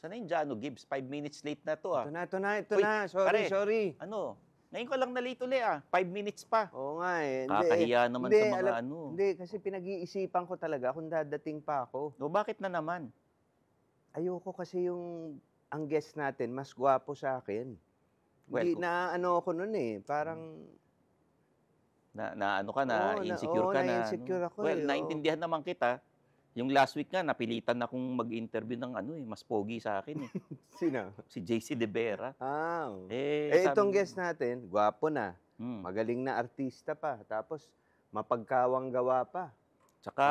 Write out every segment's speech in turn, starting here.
Sana yung Jano Gibbs, 5 minutes late na to ah. Ito Uy, na. pare. Sorry. Ano? Ngayon ko lang na-late uli ah. 5 minutes pa. Oo nga eh. Kakahiya naman sa mga ano. Hindi, kasi pinag-iisipan ko talaga kung dadating pa ako. No, bakit na naman? Ayoko kasi ang guest natin, mas gwapo sa akin. Well, Hindi, ano ako nun eh. Parang... ano ka na, insecure ka na. na-insecure ako Well, eh. naintindihan naman kita. Yung last week nga, napilitan akong mag-interview ng mas pogi sa akin eh. Sino? Si JC De Vera. Itong guest natin, gwapo na. Hmm. Magaling na artista pa. Tapos, mapagkawang gawa pa. Tsaka,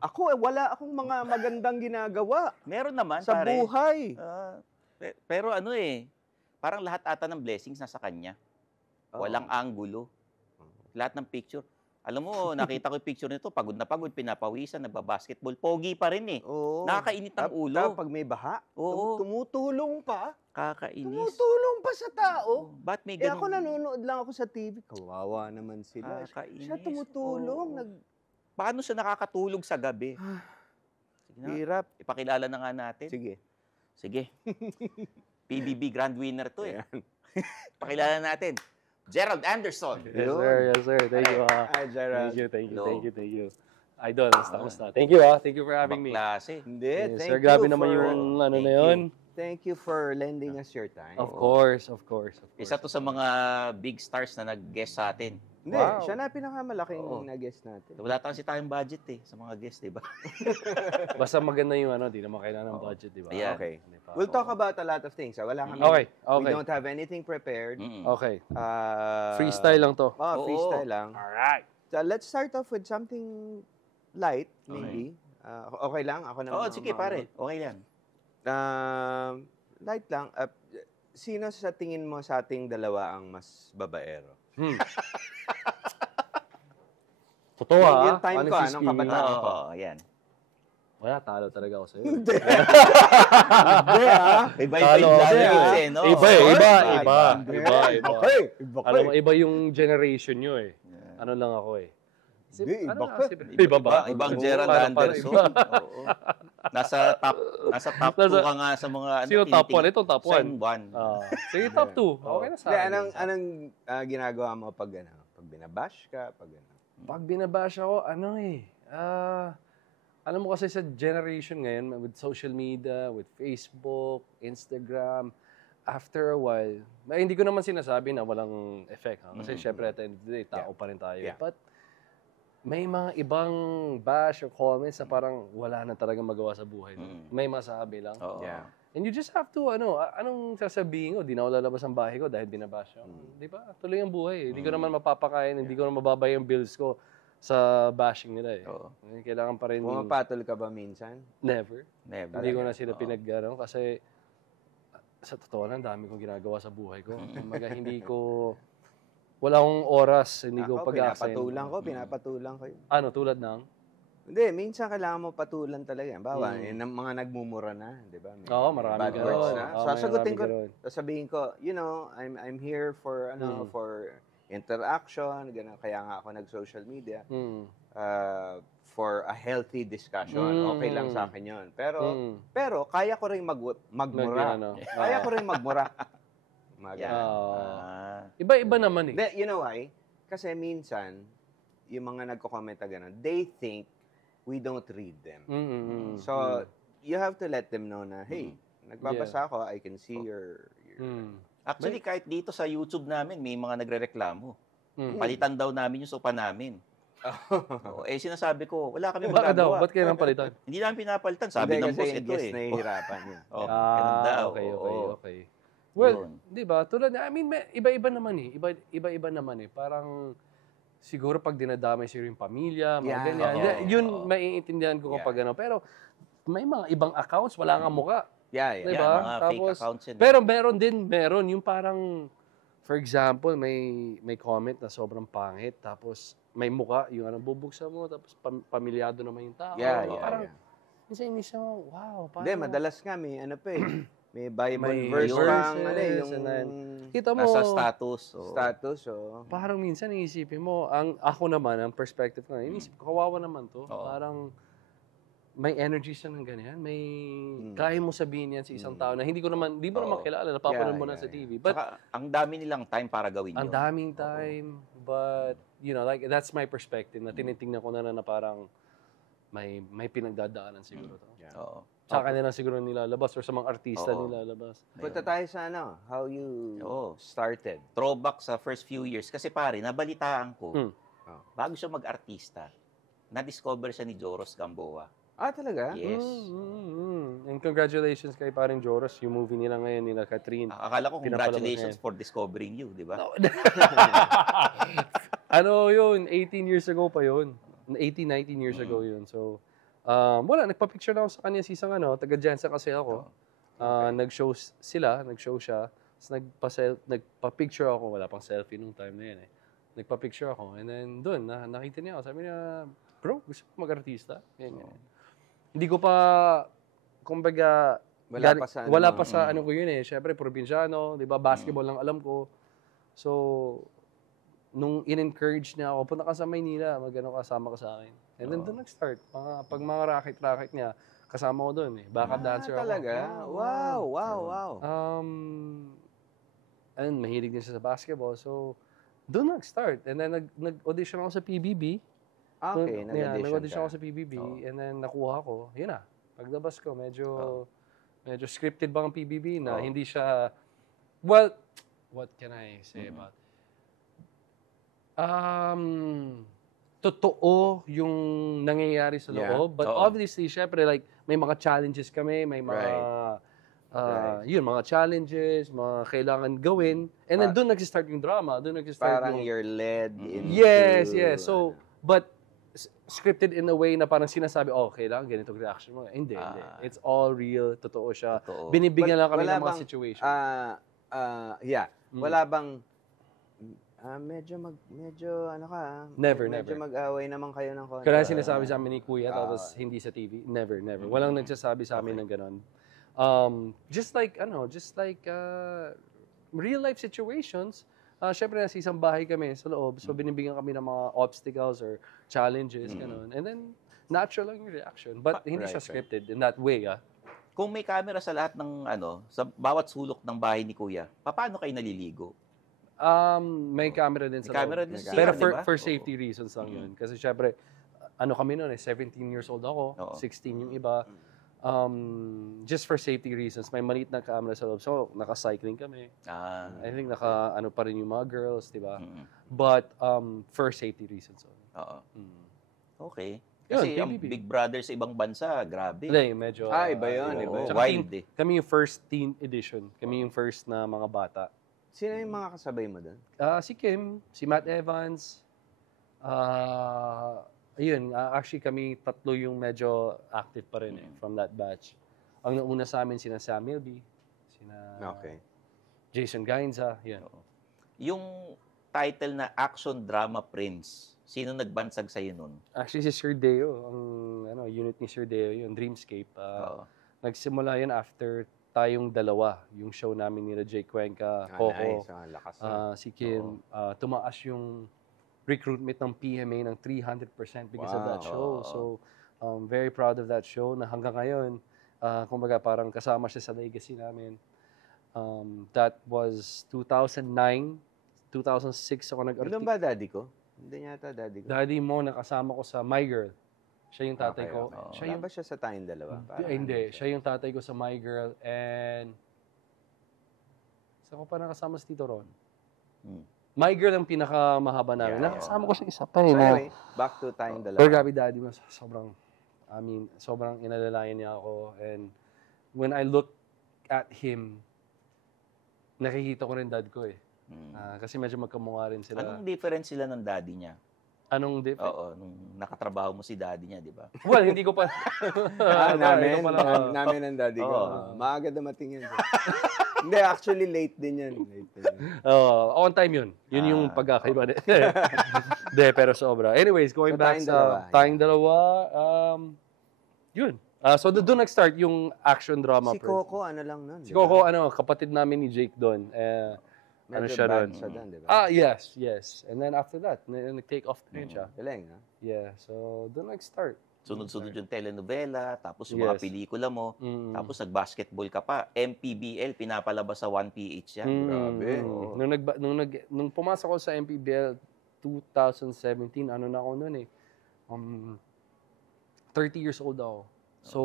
ako wala akong mga magandang ginagawa. meron naman, sa pare. buhay. Pero parang lahat ata ng blessings nasa kanya. Walang angulo. Lahat ng picture. Alam mo, nakita ko yung picture nito, pagod na pagod, pinapawisan, nagbabasketball. Pogi pa rin eh. Oo. Nakakainit ang ulo. Pag may baha, Oo. tumutulong pa. Kakainis. Tumutulong pa sa tao. Ba't may Ako ganun? nanonood lang ako sa TV. Kawawa naman sila. Kakainis. Siya tumutulong. Oo. Paano siya nakakatulog sa gabi? Sige na. Hirap. Ipakilala na nga natin. Sige. PBB Grand Winner to eh. Pakilala natin. Gerald Anderson. Yes, sir. Thank you. Hi, Gerald. Thank you. Idol, kamusta? Thank you, Thank you for having me. Klase. Hindi, Yes, thank sir, you grabe for... naman yung ano na yun. Thank you for lending us your time. Of course. Isa to sa mga big stars na nag-guest sa atin. Hindi, Wow. siya na pinakamalaking Oo. na-guest natin. Wala kasi tayong budget eh, sa mga guest, di ba? Basta maganda yung di naman kailangan ng budget, di ba? Ayan. Okay. Di ba? We'll talk about a lot of things. Wala kami. Okay. We don't have anything prepared. Okay. Uh, Freestyle lang to. Oo. Freestyle lang. Alright. So, let's start off with something light, maybe. Okay lang? Ako naman. Sige pare, okay yan. Light lang. Sino sa tingin mo sa ating dalawa ang mas babaero? Totoo Yung time ko, Honestly anong speaking, kabataan ko? Ayan. Wala, talo talaga ako sa'yo. Hindi Iba Talo yung ako Johnny sa'yo, Gibbs eh, no? Iba. Okay. Alam mo, iba yung generation nyo eh. Ano lang ako eh. Hindi, iba ka. Iba ba? Ibang Oo, Gerald parang Anderson. iba. Oo. Nasa top 2 ka nga sa mga Sino top 1? Ito top 1. Same one. Sige, top 2. Okay na sa akin. Anong ginagawa mo pag binabash ka? Pag binabash ako, alam mo kasi sa generation ngayon, with social media, with Facebook, Instagram, after a while, hindi ko naman sinasabi na walang effect. Kasi syempre at the end of the day, tao pa rin tayo. Yeah. But may mga ibang bash or comments na parang wala na talaga magawa sa buhay. May masabi lang. Yeah. And you just have to, anong sasabihin ko? Di na ako lalabas ang bahay ko dahil binabash ako. Di ba? Tuloy ang buhay. Hindi ko naman mapapakain, hindi ko naman mababay ang bills ko sa bashing nila eh. Kailangan pa rin... Pumapatol ka ba minsan? Never. Hindi ko na sila pinag-gano'n kasi sa totoo lang, dami kong ginagawa sa buhay ko. Kumbaga, wala akong oras, hindi ko pag-aaksayin. Pinapatulang ko yun. Ano, tulad ng? Hindi, minsan kailangan mo patulan talaga. Bawa, mga nagmumura na, di ba? Oo, marami bad words na. So, sasagutin ko, gano'n. sasabihin ko, I'm here for, for interaction, gano'n. Kaya nga ako nag-social media. For a healthy discussion. Okay lang sa akin yun. Pero kaya ko rin magmura. Kaya ko rin magmura. Iba-iba naman eh. You know why? Kasi minsan, yung mga nagko-comment na gano'n, they think we don't read them. So, you have to let them know na, hey, nagbabasa ako, I can see your... Actually, kahit dito sa YouTube namin, may mga nagrereklamo. Palitan daw namin yung sopa namin. Sinasabi ko, wala kami Bakit daw? magagawa. Ba't kayo nang palitan? Hindi namin pinapalitan. Sabi ng boss, ito eh. nahihirapan yun. Ganun daw. Okay. Well, di ba? Tulad, iba-iba naman eh. Iba-iba naman eh. Parang, siguro pag dinadamay siguro yung pamilya, mga ganyan. Yun, maiintindihan ko kapag ano. Pero, may mga ibang accounts, wala nga mukha. Diba? Mga fake accounts yun. Pero meron yung parang, for example, may comment na sobrang pangit, tapos may mukha, yung bubuksan mo, tapos pamilyado naman yung tao. Parang, minsan mo, wow, parang... Hindi, madalas nga may may Bible verse pang, kita mo, nasa status. Parang minsan iisipin mo, ako naman, ang perspective ko, inisip ko, kawawa naman to. Parang, may energy siya ng ganyan. May kaya mo sabihin yan sa isang tao na hindi mo naman kilala, napapanood mo na sa TV. But saka, ang dami nilang time para gawin yun. ang daming time, but like that's my perspective na tinitingnan ko na parang may pinagdadaanan siguro to. Oo. Sa kanila siguro nilalabas or sa mga artista nilalabas. Punta tayo sa how you started. Throwback sa first few years. Kasi pare, nabalitaan ko, bago siya mag-artista, na-discover siya ni Joros Gamboa. Ah, talaga? Yes. And congratulations kay paring Joros, yung movie nila ngayon, nila Catherine. Akala ko, congratulations for discovering you, di ba? No. Ano yun, 18 years ago pa yun. 19 years ago yun. So, wala, nagpa-picture na ako sa kanya isang taga-Jansa kasi ako. Nag-show siya. Tapos nagpa-picture ako. Wala pang selfie nung time na yun eh. Nagpa-picture ako. And then, doon, nakita niya ako. Sabi niya, bro, gusto ko mag-artista? Hindi ko pa, kumbaga, wala pa sa ano ko yun eh. Siyempre, probinsyano, di ba? Basketball lang alam ko. So, nung in-encourage niya ako, punta ka sa Maynila, kasama ka sa akin. And then doon nag-start. Pag mga racket niya, kasama ko doon eh. Backup dancer ako. Talaga? Wow. And mahilig din siya sa basketball. So, doon nag-start. And then nag-audition ako sa PBB. Okay, nag-audition ako sa PBB. And then nakuha ko. Yun na. Paglabas ko, medyo scripted ba ang PBB na hindi siya, well, what can I say about it? Totoo yung nangyayari sa loob. But obviously, syempre, like, may mga challenges kami, may mga, mga challenges, mga kailangan gawin. And then doon nag-start yung drama. Doon nag-start parang you're led into... Yes. So, but scripted in a way na parang sinasabi, kailangan ganito reaction mo. Hindi. It's all real. Totoo siya. Binibigyan lang kami ng mga situation. Wala bang... medyo Never. mag-away naman kayo ng konti. Kaya sinasabi sa amin ni Kuya, tapos hindi sa TV. Never. Walang nagsasabi sa amin ng ganon. Just like real life situations, syempre nasa isang bahay kami sa loob, so binibigyan kami ng mga obstacles or challenges, ganon. And then, natural lang yung reaction. But hindi siya scripted in that way, Kung may camera sa lahat ng, sa bawat sulok ng bahay ni Kuya, paano kayo naliligo? May camera din sa loob. Pero for safety reasons lang yun. Kasi syempre, kami noon 17 years old ako, 16 yung iba. Just for safety reasons, may maliit na camera sa loob. So, naka-cycling kami. I think pa rin yung mga girls, di ba? But, for safety reasons. Okay. Kasi ang Big Brother sa ibang bansa, grabe. Hindi, medyo... iba yun. Wild eh. Kami yung first teen edition. Kami yung first na mga bata. Sino yung mga kasabay mo doon? Si Kim, si Matt Evans. Actually kami tatlo yung medyo active pa rin from that batch. Ang nauna sa amin, sina Samuel B. Jason Gainza. Yan. Yung title na Action Drama Prince, sino nagbansag sa'yo nun? Actually, si Sir Deo. Ang unit ni Sir Deo, yung Dreamscape. Nagsimula yun after tayong dalawa, yung show namin nila Jake Cuenca, Coco, si Kim, tumaas yung recruitment ng PMA ng 300% because of that show. So, very proud of that show na hanggang ngayon, kumbaga parang kasama siya sa legacy namin. That was 2009, 2006 ako nag-artik. Ilan ba daddy ko? Hindi yata daddy ko. Daddy mo, nakasama ko sa My Girl. Siya yung tatay ko. Siya ba siya sa tayong dalawa? Hindi. Siya yung tatay ko sa My Girl. And saan ko pa nakasama si Tito Ron? My Girl ang pinakamahaba namin. Nakasama ko siya isa pa. Anyway, back to tayong dalawa. Pero grabe daddy mo, sobrang inalalayan niya ako. And when I look at him, nakikita ko rin dad ko eh. Kasi medyo magkamukha rin sila. Anong difference sila ng daddy niya? Anong difference? Oo, nung nakatrabaho mo si daddy niya, di ba? Well, hindi ko pa. Namin ang daddy ko. Maaga dumating yun. Hindi, actually late din yan. On time yun. Yun yung pagkakaiba. Hindi, pero sobra. Anyways, going back sa tayong dalawa, yun. So doon nag-start yung action drama. Si Coco, lang nun? Si Coco, kapatid namin ni Jake doon. Siya doon? Diba? Yes. And then after that, nag-take off na yun siya. Galing, ha? Yeah, so doon nag-start. Sunod-sunod yung telenovela, tapos yung mga Yes. pelikula mo, Mm. tapos nag-basketball ka pa. MPBL, pinapalabas sa 1PH yan. Grabe. Oo. Nung pumasok ako sa MPBL 2017, ano na ako noon eh. 30 years old ako. So,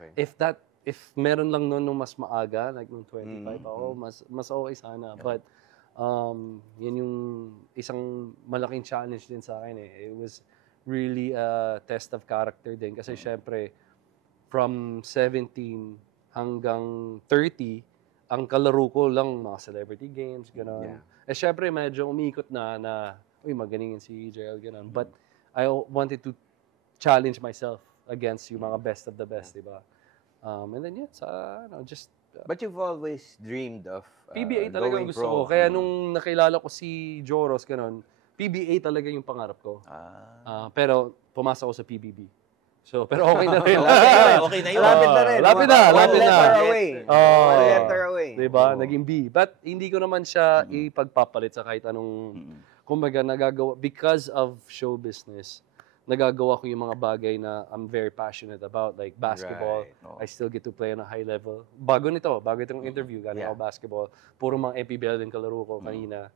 Okay. if meron lang noon nung mas maaga, like nung 25 ako, mas okay sana. But yun yung isang malaking challenge din sa akin eh. It was really a test of character din kasi syempre from 17 hanggang 30, ang kalaro ko lang mga celebrity games, gano'n. Yeah. Eh syempre medyo umikot na uy, magaling si JL, gano'n. But I wanted to challenge myself against yung mga best of the best, di ba? And then just But you've always dreamed of PBA talaga going ang gusto pro. ko. Kaya nung nakilala ko si Joros, gano'n, PBA talaga yung pangarap ko. Pero pumasok ako sa PBB. So, pero okay na rin. Okay na yun. Lapit na rin. Lapit na. One letter away. Oh. One letter away. Diba? Naging B. But hindi ko naman siya ipagpapalit sa kahit anong, kumbaga, nagagawa. Because of show business, nagagawa ko yung mga bagay na I'm very passionate about, like basketball. Right. I still get to play on a high level. Bago itong interview, galing ako basketball. Puro mga MPBL din kalaro ko kanina.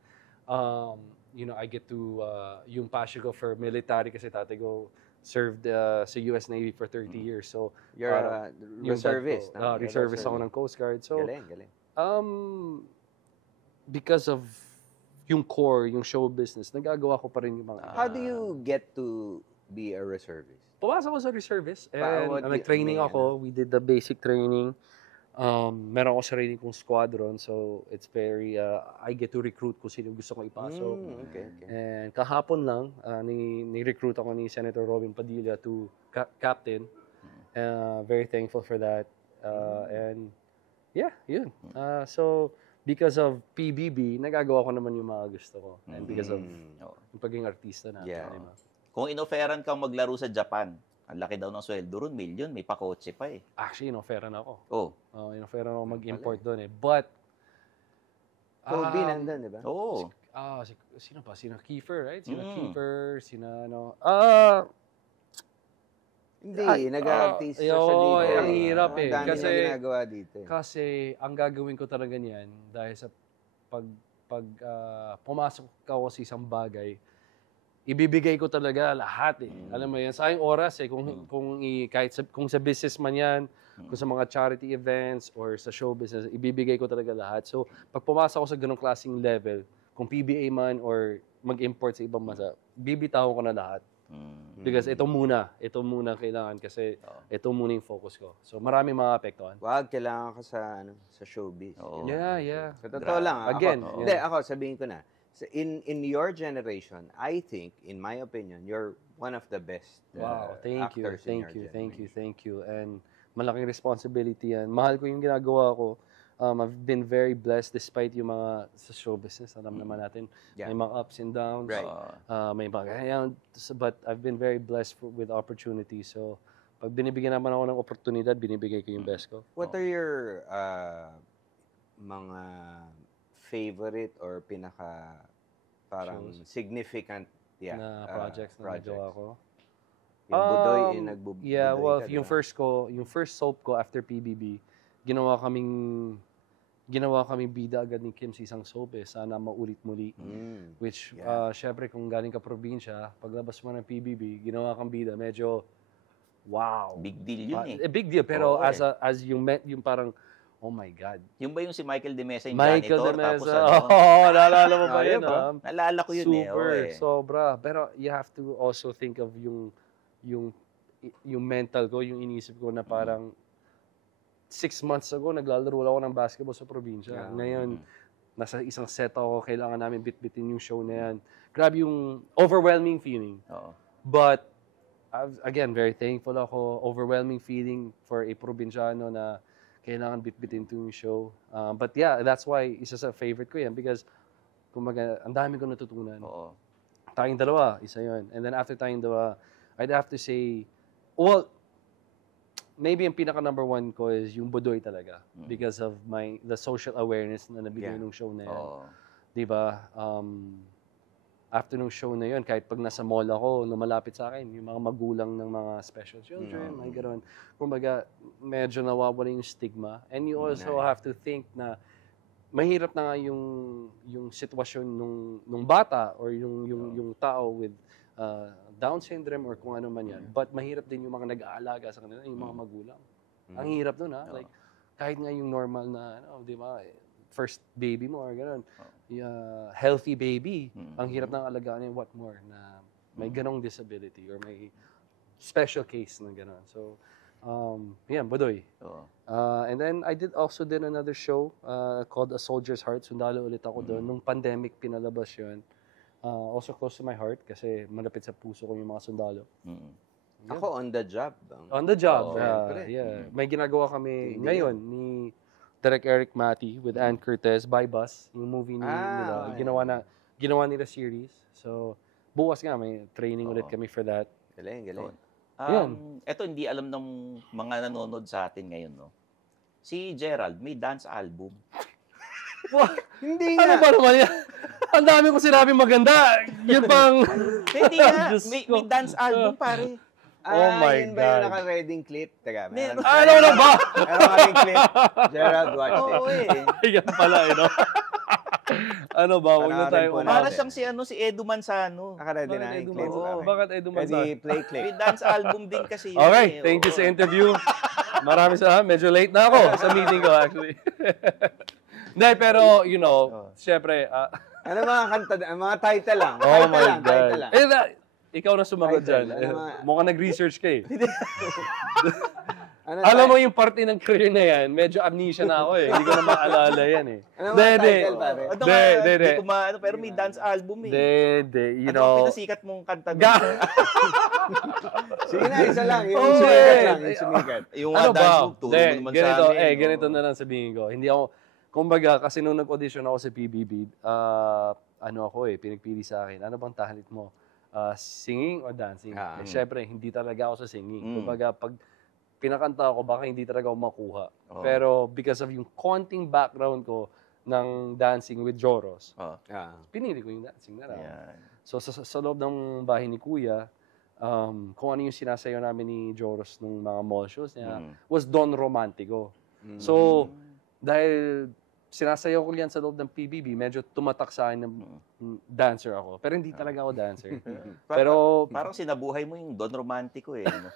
I get to, yung passion ko for military kasi tatay ko served sa US Navy for 30 years. So, You're a reservist. No? Reservist ako ng Coast Guard. So, Galing. because of yung core, yung show business, nagagawa ko pa rin yung mga... How do you get to be a reservist? Pumasok ako sa reservist and What nag-training may ako. We did the basic training. Meron ako sarili kong squadron, so it's very, I get to recruit kung sino gusto kong ipasok. Okay. And kahapon lang, ni-recruit ako ni Senator Robin Padilla to captain. Very thankful for that. And yeah, yun. So, because of PBB, nagagawa ko naman yung mga gusto ko. And because of yung pagiging artista na. Yeah. Diba? Kung inoferan kang maglaro sa Japan, ang laki daw ng sweldo ron, million, may pakotse pa eh. Actually, inoferan ako. Oh. Inoferan ako mag-import doon eh. But, Kobe nandun, di ba? Oo. sino pa? Sina Kiefer, right? Sina Mm. Kiefer, sina ano. Hindi, nag-artista siya Yo, dito. ang hirap eh. Ang dami Kasi- na ginagawa dito. Kasi ang gagawin ko talaga niyan dahil sa pag pumasok ako sa isang bagay, ibibigay ko talaga lahat eh. Alam mo yan, sa aking oras eh, kung sa business man yan, kung sa mga charity events or sa show business, ibibigay ko talaga lahat. So, pag pumasok ako sa ganong klaseng level, kung PBA man or mag-import sa ibang bansa, bibitaw ko na lahat. Because ito muna kailangan kasi ito muna yung focus ko. So, marami mga apektuhan. Wag, kailangan ka sa showbiz. Oo. Yeah. Sa totoo lang. Again, Ako, hindi, ako, sabihin ko na. In your generation, I think, in my opinion, you're one of the best Wow, thank you. actors in your generation. Thank you. And malaking responsibility yan. Mahal ko yung ginagawa ko. I've been very blessed despite yung mga sa show business. Alam naman natin, Yeah. may mga ups and downs. Right. May mga ganyan. But I've been very blessed with opportunities. So, pag binibigyan naman ako ng oportunidad, binibigay ko yung best ko. What are your mga favorite or pinaka parang Shows. significant Na projects na nagawa ko? Yung Budoy, nagbubudoy Yeah, well, ka, di yung ba? yung first soap ko after PBB, ginawa kaming bida agad ni Kim sa isang soap eh, Sana Maulit Muli. Which, Yeah. syempre kung galing ka probinsya, paglabas mo ng PBB, ginawa kang bida, medyo, wow. Big deal yun eh. Big deal, pero Oo, as yung parang, oh my God. Yung ba yung si Michael De Mesa yung Michael janitor? De Tapos Mesa, ano? naalala mo ba yun? Ayun ba? Naalala ko yun Super, eh. sobra. Pero you have to also think of yung mental ko, yung inisip ko na parang 6 months ago, naglalaro ako ng basketball sa probinsya. Yeah. Ngayon, nasa isang set ako, kailangan namin bit-bitin yung show na yan. Grabe yung overwhelming feeling. Oo. But, again, very thankful ako. Overwhelming feeling for a probinsyano na kailangan bit-bitin ito yung show. But yeah, that's why isa sa favorite ko yan because kumaga, ang dami ko natutunan. Oo. Tayong dalawa, isa yun. And then after tayong dalawa, I'd have to say, well, maybe yung pinaka number one ko is yung Budoy talaga because of the social awareness na nabigay Yeah. nung show na yan. Oo. Diba? after nung show na yun, kahit pag nasa mall ako, lumalapit sa akin, yung mga magulang ng mga special children, mga gano'n. Kumbaga, medyo nawawala yung stigma. And you also have to think na mahirap na nga yung sitwasyon nung bata or yung tao with Down syndrome or kung ano man yan. But mahirap din yung mga nag-aalaga sa kanila, yung mga magulang. Ang hirap dun, ha? Like, kahit nga yung normal na, di ba, first baby mo or gano'n, healthy baby, ang hirap ng alagaan niya, what more, na may ganong disability or may special case na gano'n. So, yan, Budoy. And then, I also did another show called A Soldier's Heart. Sundalo ulit ako doon. Nung pandemic, pinalabas yun. Also close to my heart kasi malapit sa puso ko yung mga sundalo. Ako on the job. On the job, Siyempre. yeah. May ginagawa kami ngayon ni Direk Eric Mati with Ann Curtis, By Bus, yung movie nila. Ginawa nila series. So, bukas nga, may training ulit kami for that. Galing. Ito hindi alam ng mga nanonood sa atin ngayon, no? Si Gerald, may dance album. Hindi Ano nga. ba naman yan? Ang dami ko sinabi maganda. Yun pang... Hindi nga, Diyos may ko. dance album, pare. Oh my yun ba yung God. naka-reading clip? Teka, meron. Ano na ba? Meron kaming clip. Gerald, watch Oo, it. Yan pala, no? Ano ba? Huwag na Panoorin tayo po Para natin. siyang si Edu Manzano. Naka-ready Bakit na ay yung clip. dumansa? Oo. Bakit ay dumansa? Pwede play clip. May dance album din kasi yun. Okay, eh. thank you Oo. sa interview. Maraming salamat. Medyo late na ako sa meeting ko, actually. Hindi, pero, you know, syempre, Ano mga kanta? Mga title lang. oh Title my lang, God. title lang. Ikaw na sumagot Title, dyan. ano mga- Mukhang nag-research ka eh. Ano Alam mo title? yung parte ng career na yan, medyo amnesia na ako eh. Hindi ko na maalala yan eh. Ano mga title, pare? Ano Hindi, nga, hindi, hindi hindi. ko maano, pero may dance album eh. Hindi, you Ano ang know. pinasikat mong kanta doon? Sige na, isa lang. Yung Oh, sumikat eh. lang. Yung sumikat. Yung Ano dance ba? book, turo Hindi, mo naman ganito, sa amin. ganito na lang sabihin ko. Hindi ako, kumbaga, kasi nung nag-audition ako sa PBB, ano ako eh, pinagpili sa akin, ano bang talent mo? Singing o dancing? Ah. Syempre, hindi talaga ako sa singing. Mm. Kumbaga, pag pinakanta ako, baka hindi talaga ako makuha. Oo. Pero because of yung konting background ko ng dancing with Joros, pinili ko yung dancing na lang. Yan. So sa loob ng bahay ni Kuya, kung ano yung sinasayaw namin ni Joros nung mga mall shows niya, was Don Romantico. So, dahil sinasayaw ko yan sa loob ng PBB, medyo tumatak sa akin na dancer ako. Pero hindi talaga ako dancer. Pero, Parang sinabuhay mo yung Don Romantico eh. No?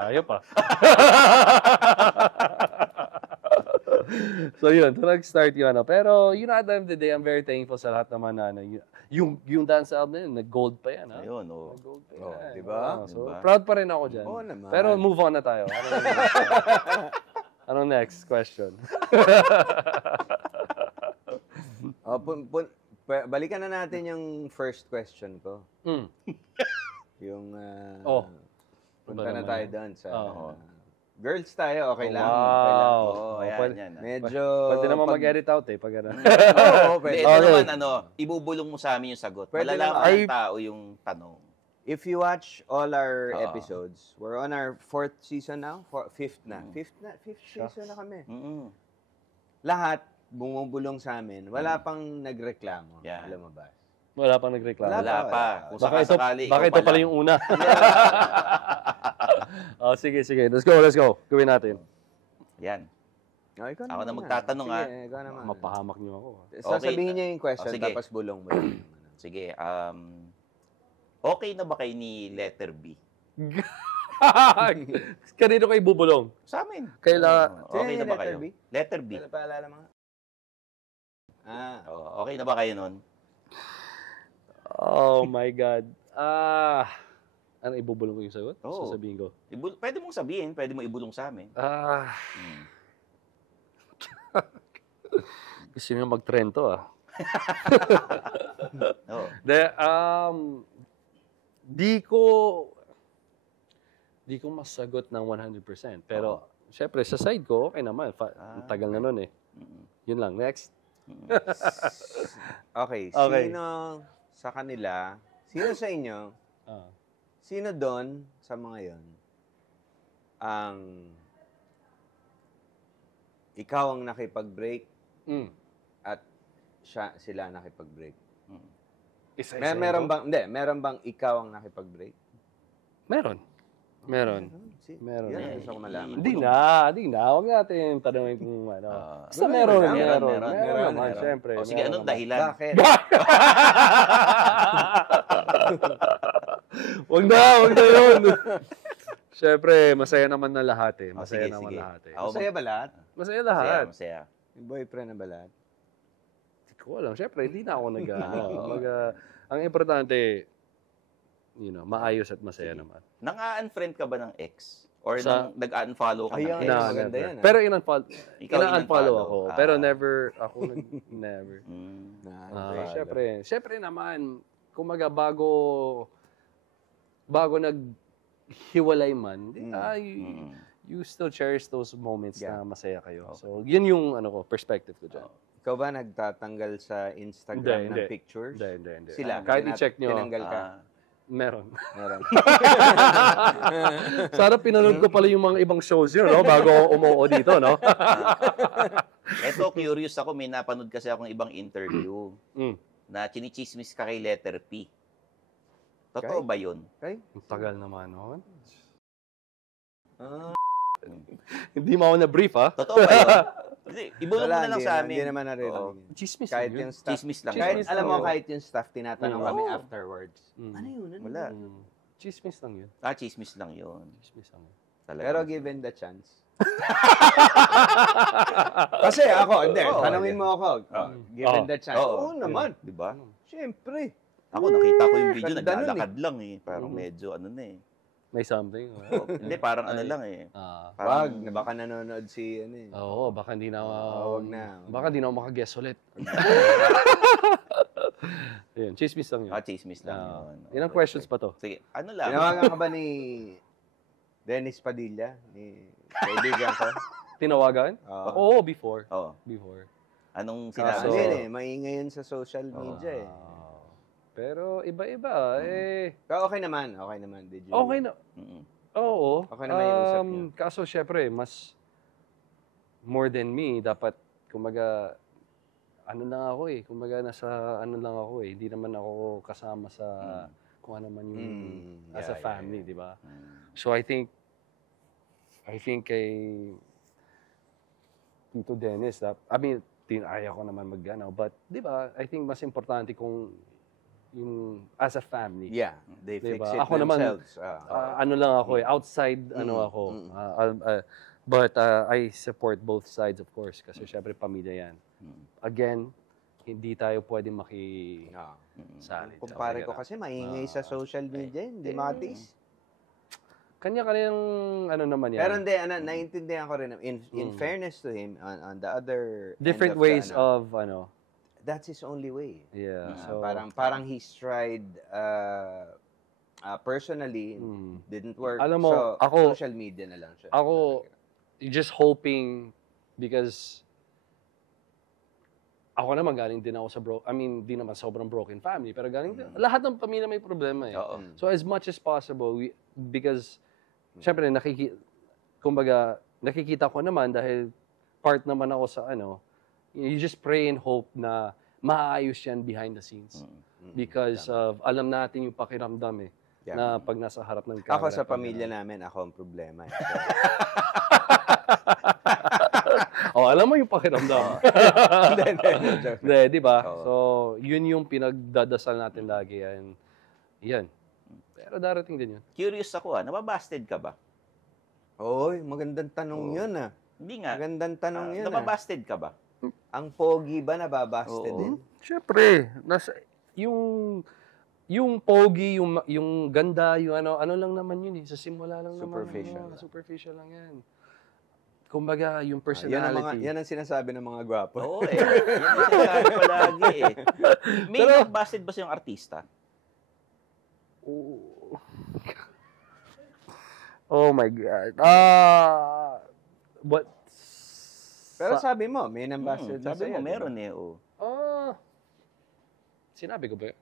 ayaw pa. So yun, so nag-start yun. Pero you know, at the end of the day, I'm very thankful sa lahat naman na yung dance album na yun, nag-gold pa yan. Ha? Ayun, oh. Nag-gold pa Oh, yan. diba? So Diba? proud pa rin ako dyan. Oo naman. Pero move on na tayo. Anong next question? Balikan na natin yung first question ko. Yung, punta Iba na naman tayo yan. doon sa, Oo. girls tayo, okay Oh, lang. wow. Okay lang. Oh, ayan, pwede- yan. Medyo, Pwede naman pag- mag-edit out eh. Pag ano. Oo, Hindi, pwede. ito Okay. naman, ibubulong mo sa amin yung sagot. Pwede Malalaman naman. ng tao yung tanong. If you watch all our Oo. episodes, we're on our 4th season now? Fifth na. Mm. Fifth season na kami. Mm-mm. Lahat, bumubulong sa amin. Wala pang nagreklamo. Yeah. Lumabas. Wala pang nagreklamo. Wala Wala pa. pa. Kung Baka ito, sakasakali, baka ikaw ito pa pala lang. yung una. Oh, sige. Let's go. Gawin natin. Yan. Oh, ikaw Ako na naman. magtatanong, Sige, ikaw naman. Mapahamak niyo ako. Sasabihin niya yung question, Oh, sige. tapos bulong mo. lang. Sige, okay na ba kayo ni letter B? Kanino kayo bubulong? Sa amin. Kailangan- Okay Sino na yung ba letter kayo? B? Letter B. Ano paalala mo nga? Okay na ba kayo nun? Oh my God. Ano ibubulong ko yung sagot? Oo. Sasabihin ko. Pwede mong sabihin, pwede mo ibulong sa amin. Hmm. Gusto nyo mag-trend to Oo. Di ko masagot ng 100%. Pero, syempre, sa side ko, okay naman. Ang tagal na nun eh. Mm. Yun lang. Next. Okay, Okay. sino sa kanila, sino sa inyo, sino doon sa mga yon ang ikaw ang nakipag-break at sila nakipag-break? Meron bang ikaw ang nakipag-break? Meron. Meron. Yan, gusto ko malaman. Hindi na. Huwag natin tanungin kung ano. Basta meron naman, syempre. O sige, anong dahilan? Bakit? Huwag na yun. Syempre, masaya naman na lahat eh. Masaya sige, naman sige. lahat eh. Masaya ba lahat? Masaya lahat. Masaya. Yung boyfriend na ba lahat? Hindi ko alam. Syempre, hindi na ako ang importante, maayos at masaya naman. Nang-unfriend ka ba ng ex? Or nag-unfollow ka ng Ayun, ex? maganda yan. Pero Ikaw ina-unfollow ako. Ah. Pero never. Syempre naman, kumaga bago naghiwalay man, you still cherish those moments na masaya kayo. Okay. So, yun yung perspective ko dyan. Ikaw ba nagtatanggal sa Instagram ng pictures? Hindi. Sila? Kahit i-check nyo. Tinanggal ka? Meron. Meron. Sana pinanood ko pala yung mga ibang shows yun, no? Bago umuo dito, no? Eto, curious ako. May napanood kasi akong ibang interview na chinichismis ka kay letter P. Totoo ba yun? Okay? Ang tagal naman, no? Ah, Hindi mo ako na-brief, ha? Totoo ba yun? Ibulong mo na lang sa amin. Hindi naman narinig. Oo. Chismis Kahit yun. yung staff. Chismis lang. Kahit, yun. alam mo, Oo. kahit yung staff, tinatanong kami Oo. afterwards. Ano yun? Wala. Chismis lang yun. Chismis lang yun. Chismis lang yun. Talaga. Pero given the chance. Kasi ako, hindi. Oo, Tanungin mo ako. Given the chance. Oo. Oo naman. Di ba? Siyempre. Ako nakita ko yung video, Ganda nun naglalakad lang eh. Parang medyo ano na eh. May something. Hindi, parang ano lang eh. Wag, baka nanonood si ano eh. Oo, baka hindi na Wag na. Baka hindi na ako makaguess ulit. Yun, chismis lang yun. Chismis lang yun. Ilang questions pa to? Sige, ano lang. Tinawagan ka ba ni Dennis Padilla? Ni kaibigan ko? Tinawagan? Oo, before. Oo. Before. Anong Kasi sinabi niya? maingay yun sa social media eh. Pero iba-iba Pero okay naman. Did you? Okay na. Oo. Okay naman yung usap niyo. Kaso syempre, mas more than me, dapat kumaga ano lang ako eh. Kumaga nasa ano lang ako eh. Hindi naman ako kasama sa kung ano man yung as a family, di ba? So I think kay Tito Dennis, I mean, tinaya ko naman mag-ano, but di ba, I think mas importante kung yung as a family. Yeah, they Diba? fix it Ako naman, themselves. ano lang ako eh, outside ano ako. But I support both sides of course kasi syempre pamilya yan. Again, hindi tayo pwedeng makisali. Kumpare ko kasi maingay sa social media, hindi makatis. Kanya-kanyang ano naman yan. Pero hindi, naiintindihan ko rin. In fairness to him, on the other different end of ways the, of that's his only way. Yeah. So Parang he's tried personally, didn't work. Alam mo, so, ako- social media na lang siya. ako just hoping because ako naman galing din ako sa di naman sobrang broken family, pero galing lahat ng pamilya may problema eh. Oo. So as much as possible, because syempre nakikita ko naman dahil part naman ako sa you just pray and hope na maayos yan behind the scenes. Because of alam natin yung pakiramdam na pag nasa harap ng camera. Ako sa pamilya namin, ako ang problema. Alam mo yung pakiramdam. Hindi, di ba? Oo. So, yun yung pinagdadasal natin lagi. Yan. Pero darating din yun. Curious ako nababasted ka ba? Oy, magandang tanong yun Hindi nga. Magandang tanong yun Nababasted ka ba? Ang pogi ba nababasted din? Siyempre, yung pogi, yung ganda, yung ano lang naman yun eh. Sa simula lang Superficial. naman. Superficial lang yan. Kumbaga, yung personality. Yan ang sinasabi ng mga gwapo. Oo eh. Yan ang sinasabi palagi eh. May nababasted ba siyang artista? Oh my God. But Pero sabi mo, may nambasted na Sabi sa'yo. mo, meron eh. Oh. Sinabi ko ba?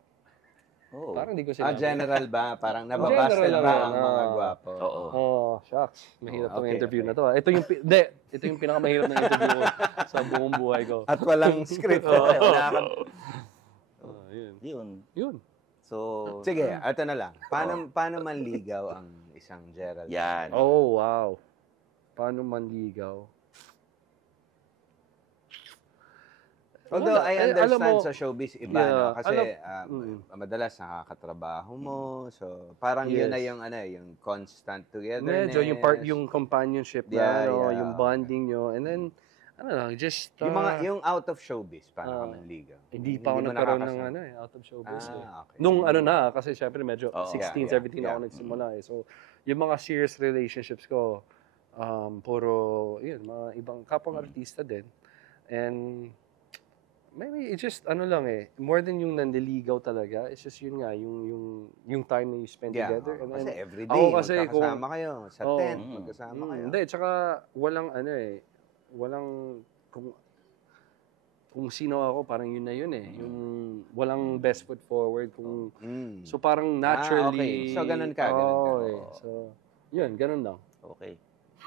Oo. Parang hindi ko sinabi. General ba? Parang nababasted General ba lang ang yan. mga gwapo? Oo. Shucks. Mahirap tong Okay, interview okay. na to. Ito yung pinakamahirap na interview ko sa buong buhay ko. At walang script. Wala kang... Yun. So, Sige, ito na lang. Paano manligaw ang isang Gerald? yan. Oh, wow. Paano manligaw? Although I Alam understand mo, sa showbiz iba, yeah, no? Kasi madalas nakakatrabaho mo. So, parang yun na Yes. yung constant togetherness. medyo yung companionship Yeah, na, yeah. yung bonding nyo. And then, ano lang, just... yung out of showbiz, paano ka manligaw? Hindi pa ako mo nagkaroon ng nakakasama. out of showbiz. Okay. Nung kasi syempre medyo 16, 17 yeah. ako nagsimula eh. So, yung mga serious relationships ko, puro, yun, mga ibang kapang artista din. And, maybe it's just, more than yung nandiligaw talaga, it's just yun nga, yung time na you spend together. And Kasi then, everyday, ako kasi magkakasama kayo. Sa tent, Mm. magkasama kayo. Hindi, tsaka walang, kung sino ako, parang yun na yun eh. Yung walang best foot forward. So parang naturally. Okay. So ganun ka. So, yun, ganun lang. Okay.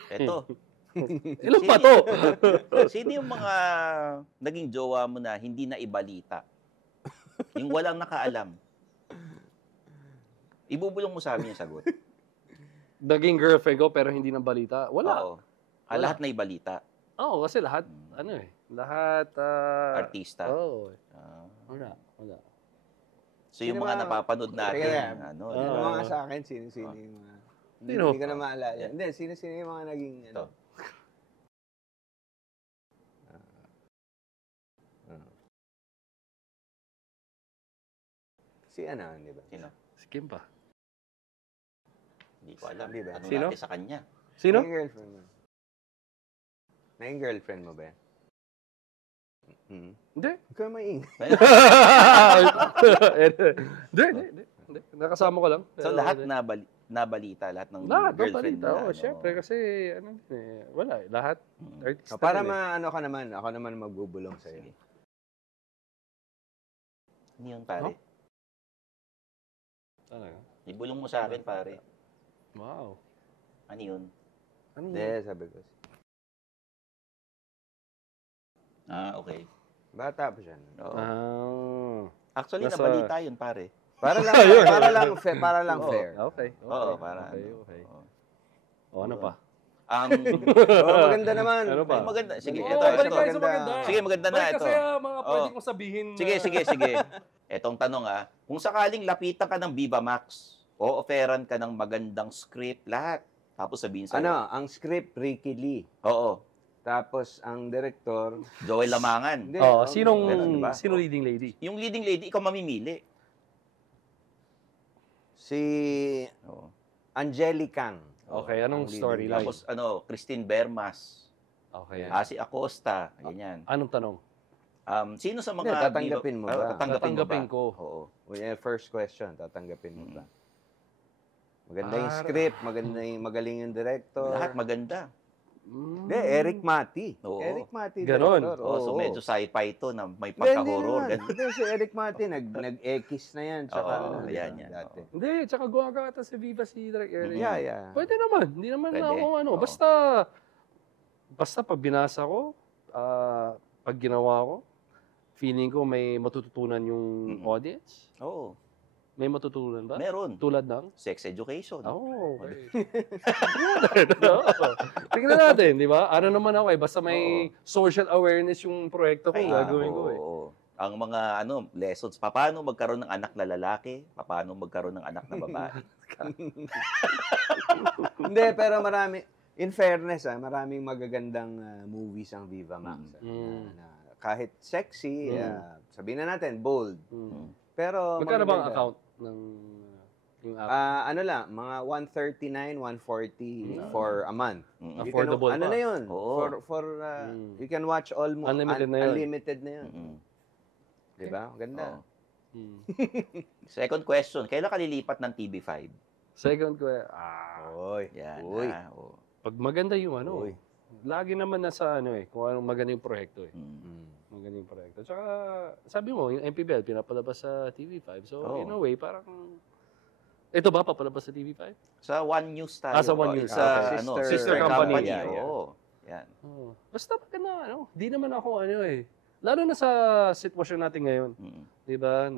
Eto. Ilan pa to? Sino yung mga naging jowa mo na hindi na ibalita? Yung walang nakaalam. Ibubulong mo sa amin yung sagot. Naging girlfriend ko pero hindi na balita? Wala. Oo. Lahat na ibalita. Oo, kasi lahat, lahat... Artista. Oo. Wala. So yung Sino mga ba- napapanood natin, Teka, di Yung ba? mga sa akin, sino yung mga... Sino? Hindi ko na maalala. Hindi, sino yung mga naging... Ito. Si di ba? Sino? Si Kim pa. Hindi ko alam. Di ba? Ano Sino? natin sa kanya? Sino? Naging girlfriend mo. Naging girlfriend mo ba yan? Hindi. Ikaw maing. Hindi. Nakasama ko lang. So lahat nabalita, lahat ng Lahat, girlfriend balita. nila. Oo, syempre, kasi, wala eh. Lahat, artista. Para rin eh. maano ka naman, ako naman magbubulong sa'yo. Sige. Ano yun, pare? Talaga? Ibulong mo sa akin, pare. Wow. Ano yun? Ano Hindi, yun? sabi ko. Okay. Bata pa siya. Oo. Actually, Nasa- nabalita yun, pare. Para lang Oo. fair. Okay. Oo, para Okay. Oo. O, ano pa? Maganda naman. Ano pa? Ay, maganda. Sige, Oo, ito. balik tayo sa maganda. maganda. Sige, maganda na ito. Kasi mga pwede kong sabihin. Sige. Etong tanong kung sakaling lapitan ka ng Viva Max, o-offeran ka ng magandang script, lahat. Tapos sabihin sa'yo. Ang script, Ricky Lee. Oo. Tapos, ang director, Joel Lamangan. Hindi, Sino diba? leading lady? Yung leading lady, ikaw mamimili. si Oo. Angeli Kang. Okay, anong ang leading storyline? Tapos, Christine Bermas. Okay. Asi Acosta. Ganyan. Anong tanong? Sino sa mga... Hindi, tatanggapin mo ba? Tatanggapin Tatanggapin mo ba? ko. Oo. First question, tatanggapin mo ba? Maganda yung Ah, script, magaling yung director. Lahat maganda. Hindi, Eric Mati. Oo. Eric Mati, Ganon. director. Oh, so Oo. medyo sci-fi to na may Hindi, hindi pagka-horror. naman. Hindi, si Eric Mati, nag-X na yan. Tsaka, Oo, yan. Dati. Hindi, tsaka gumagata si Viva si Direk Eric. Yeah. Pwede naman. Hindi naman Pwede. na ako Oo. Basta pag binasa ko, pag ginawa ko, feeling ko may matututunan yung audience. Oo. May matutunan ba? Meron. Tulad ng? Sex education. Okay. Tingnan natin, di ba? Ano naman ako basta may social awareness yung proyekto ko, gagawin ko oo. Ang mga lessons, paano magkaroon ng anak na lalaki, paano magkaroon ng anak na babae. Hindi, pero in fairness, maraming magagandang movies ang Viva Max. Na kahit sexy, sabihin na natin, bold. Pero Magkano bang magaganda. account ng yung app? Ano lang, mga 139, 140 for a month. You Affordable can, ano pa. na yun? Oo. You can watch all Unlimited na yun. Unlimited na yun. Diba? Ganda. Second question, kailan ka lilipat ng TV5? Second ko, Oy. Yan. Uy. pag maganda yung Uy. lagi naman nasa kung anong maganda yung proyekto Maganda yung proyekto. Tsaka, sabi mo, yung MPBL, pinapalabas sa TV5. So, in a way, parang, ito ba, papalabas sa TV5? Sa One News tayo. Sa One News. Sa Okay. sister company. company. Yeah. Oo. Yan. Basta maganda, di naman ako, Lalo na sa sitwasyon natin ngayon. Mm. 'Di ba?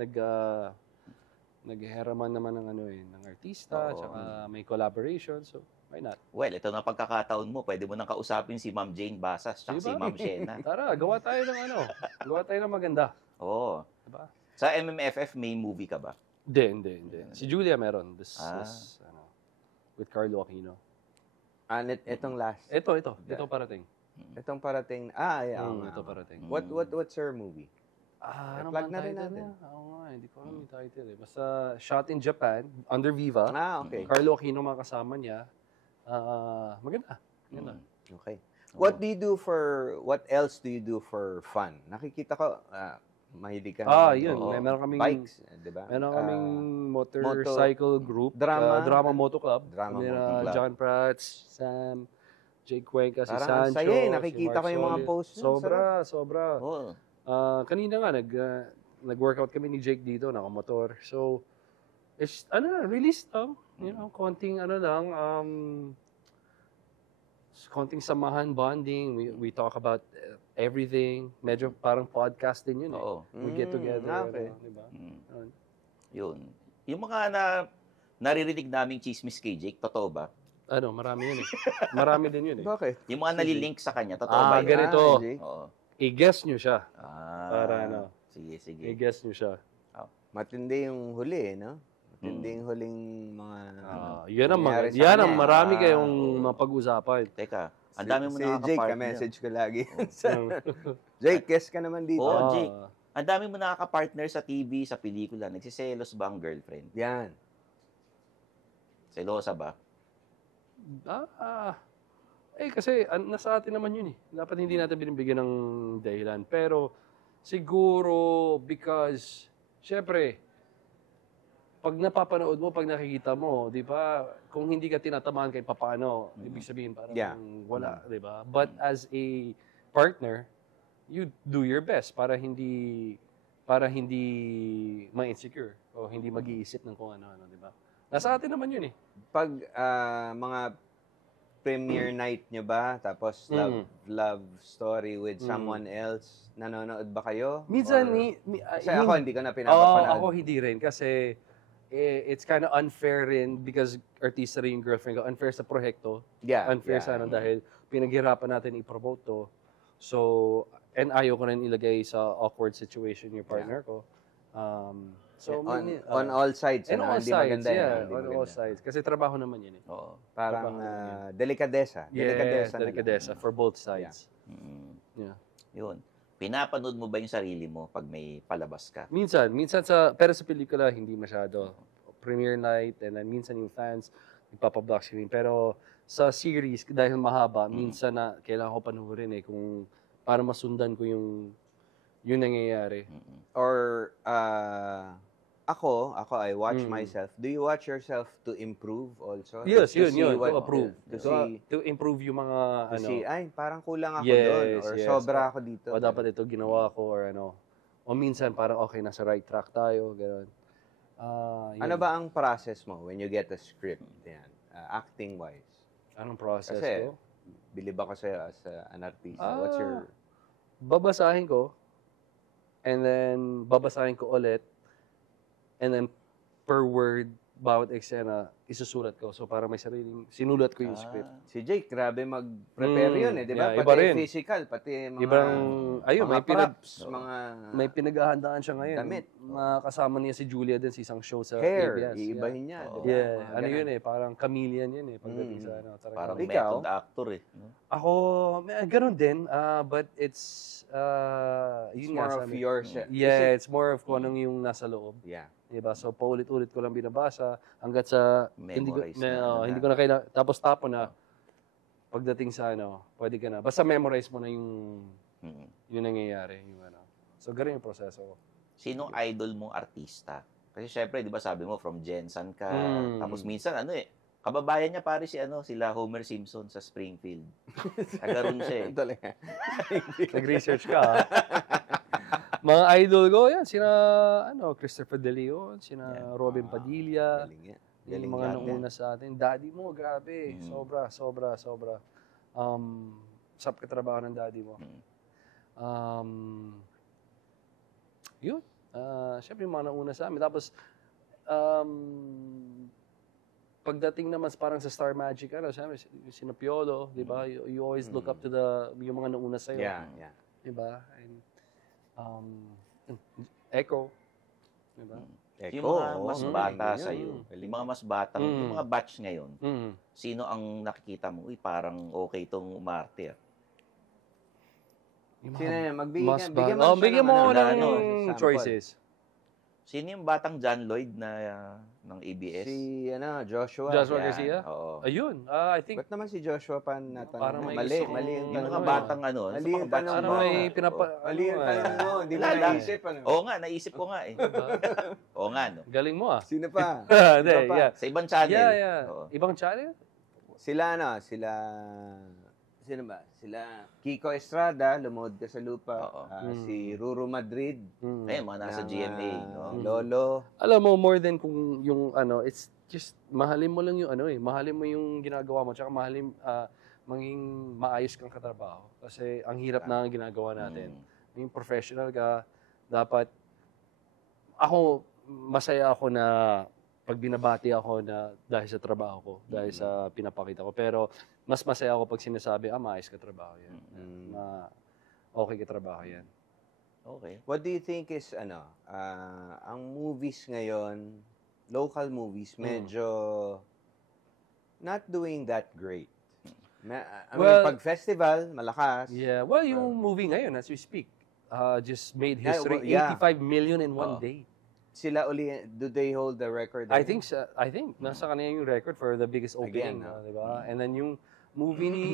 Naghihiraman naman ng artista, Oo. tsaka may collaboration. So, why not? Well, ito na pagkakataon mo. Pwede mo nang kausapin si Ma'am Jane Basas at si Diba? Ma'am Shena. Tara, gawa tayo ng maganda. Oo. Diba? Sa MMFF, may movie ka ba? Hindi. Si Julia meron. This, with Carlo Aquino. Itong last. Ito parating. Itong parating. Ito parating. What's her movie? Ano plug ba na ang rin title natin. niya? Oo nga, hindi ko alam yung title eh. Basta shot in Japan, under Viva. Okay. Carlo Aquino mga kasama niya. Maganda. Okay. What else do you do for fun? Nakikita ko, mahilig ka Yun. Meron kaming bikes, di ba? Meron kaming motorcycle group. Drama Moto Club. Drama Nila Moto Club. John Prats, Sam, Jake Cuenca, si Parang ang Sancho, saya nakikita si ko yung mga Mark posts. Solis. Sobra. Oo. Kanina nga, nag-workout kami ni Jake dito, nakamotor. So, it's, release lang. Konting konting samahan, bonding. We talk about everything. Medyo parang podcast din yun eh. Oo. We get together. Okay. Diba? Yun. Yung mga naririnig naming chismis kay Jake, totoo ba? Marami yun eh. Marami din yun eh. Bakit? Yung mga nalilink sa kanya, totoo ba yun? Ganito. Jake. Oo. I-guess nyo siya. Para Sige. I-guess nyo siya. Matindi yung huli, no? Matindi yung huling mga... Yan ang marami kayong mapag-usapan. Teka, ang dami mo si Jake, nakaka-partner. ka-message ko lagi. Jake, guess ka naman dito. Oo, Jake. Ang dami mo nakaka-partner sa TV, sa pelikula. Nagsiselos ba ang girlfriend? Yan. Selosa ba? Kasi nasa atin naman yun eh. Dapat hindi natin binibigyan ng dahilan. Pero siguro because, syempre, pag napapanood mo, pag nakikita mo, di ba, kung hindi ka tinatamaan kahit papaano, ibig sabihin parang wala, di ba? But as a partner, you do your best para hindi ma-insecure o hindi mag-iisip ng kung ano-ano, di ba? Nasa atin naman yun eh. Pag mga premiere night nyo ba, tapos love story with someone else, nanonood ba kayo? Minsan, Kasi ako hindi ko na pinapapanood. Ako hindi rin kasi it's kind of unfair rin because artista rin yung girlfriend ko. Unfair sa proyekto. Unfair sa dahil pinaghirapan natin i-promote to. So, and ayaw ko rin ilagay sa awkward situation yung partner ko. So, on all sides. On all hindi sides, maganda yan. on all sides. Kasi trabaho naman yun eh. Oo. Parang delikadesa. Delikadesa for both sides. Yeah. Yun. Pinapanood mo ba yung sarili mo pag may palabas ka? Minsan pero sa pelikula, hindi masyado. Premiere night, and then minsan yung fans, nagpapa-block screen. Pero sa series, dahil mahaba, minsan na kailangan ko panuorin eh, kung para masundan ko yung nangyayari. Or, ako, I watch myself. Do you watch yourself to improve also? Yes, To yun. see To approve. To To improve yung mga, see, ay, parang kulang ako Yes, doon. Or yes. sobra ako dito. o dapat ito ginawa ko, or ano. O minsan, parang okay, nasa right track tayo, gano'n. Ano ba ang process mo when you get a script? Yan, acting-wise. Anong process Kasi, ko? bilib ako sa'yo as an artista. What's your... Babasahin ko, and then babasahin ko ulit, and then per word, bawat eksena, isusulat ko. So, para may sariling, sinulat ko yung script. Si Jake, grabe mag-prepare yun eh, di ba? Yeah, iba Pati rin. physical, pati mga... Ibang, ayun, mga props, mga... may pinaghahandaan siya ngayon. Damit. Kasama niya si Julia din sa isang show sa Hair, ABS. iibahin niya. Oo. di ba? Yeah, Mga ano ganun. yun eh, parang chameleon yun eh, pagdating sa ano. Parang Ikaw? method actor eh. No? Ako, ganun din, but it's, It's yun nga, more of sabi. yourself. Yeah, it's more of kung anong yung nasa loob. Yeah. Diba? So, paulit-ulit ko lang binabasa hanggat sa Memorize hindi ko na kailangan. Tapos tapon na pagdating sa pwede ka na. Basta memorize mo na yung nangyayari. Yung, So, ganun yung proseso ko. Sinong idol mong artista? Kasi syempre, di ba sabi mo, from Jensen ka. Tapos minsan, kababayan niya pare sila Homer Simpson sa Springfield. Nagaroon siya eh. Talaga. Nag-research ka, ha? Mga idol ko, yan, sina Christopher De Leon, sina Robin Padilla, Galing nga. yung Galing mga nga. nauna sa atin. Daddy mo, grabe. Sobra. Sarap katrabaho ng daddy mo. yun. Siyempre, yung mga nauna sa amin. Tapos, pagdating naman parang sa Star Magic, siyempre, sina Piolo, di ba? You always look up to yung mga nauna sa'yo. Yeah. Di ba? And, Echo. Di ba? Yung mga mas bata sa'yo, yung mga mas bata, yung mga batch ngayon, sino ang nakikita mo, parang okay itong umarte? Sino yan? Bigyan mo ng sample. choices. Sino yung batang John Lloyd na ng ABS? Si Joshua. Joshua Yan, Garcia? Oo. Ayun. I think, Ba't naman si Joshua pa natanong? Parang may Mali gusto yung Yung tanong mga mo. batang Mali yung mga batch tanong ano mo. may Mali yung tanong mo. Hindi mo Wala. naisip. Oo nga, naisip ko nga eh. Oo nga, no? Galing mo Sino pa? Hindi, Sino pa? yeah. Sa ibang channel. Yeah. Oo. Ibang channel? Sino ba? Sila Kiko Estrada, Lumuhod Ka sa Lupa. Oo. Si Ruru Madrid. Ayun, mga nasa ng, GMA. Lolo. Alam mo, more than kung yung it's just, mahalin mo lang yung mahalin mo yung ginagawa mo, tsaka mahalin, maging maayos kang katrabaho. Kasi ang hirap na ginagawa natin. Yung professional ka, dapat, masaya ako na pag binabati ako na dahil sa trabaho ko, dahil sa pinapakita ko. Pero, mas masaya ako pag sinasabi, maayos ka trabaho yan. Okay ka trabaho yan. Okay. What do you think is, ang movies ngayon, local movies, medyo not doing that great. I mean, pag festival, malakas. Yeah, well, yung movie ngayon, as we speak, just made history. Yeah. 85 million in one day. Sila uli, do they hold the record? I think nasa kanila yung record for the biggest opening, Again, di ba? And then yung movie ni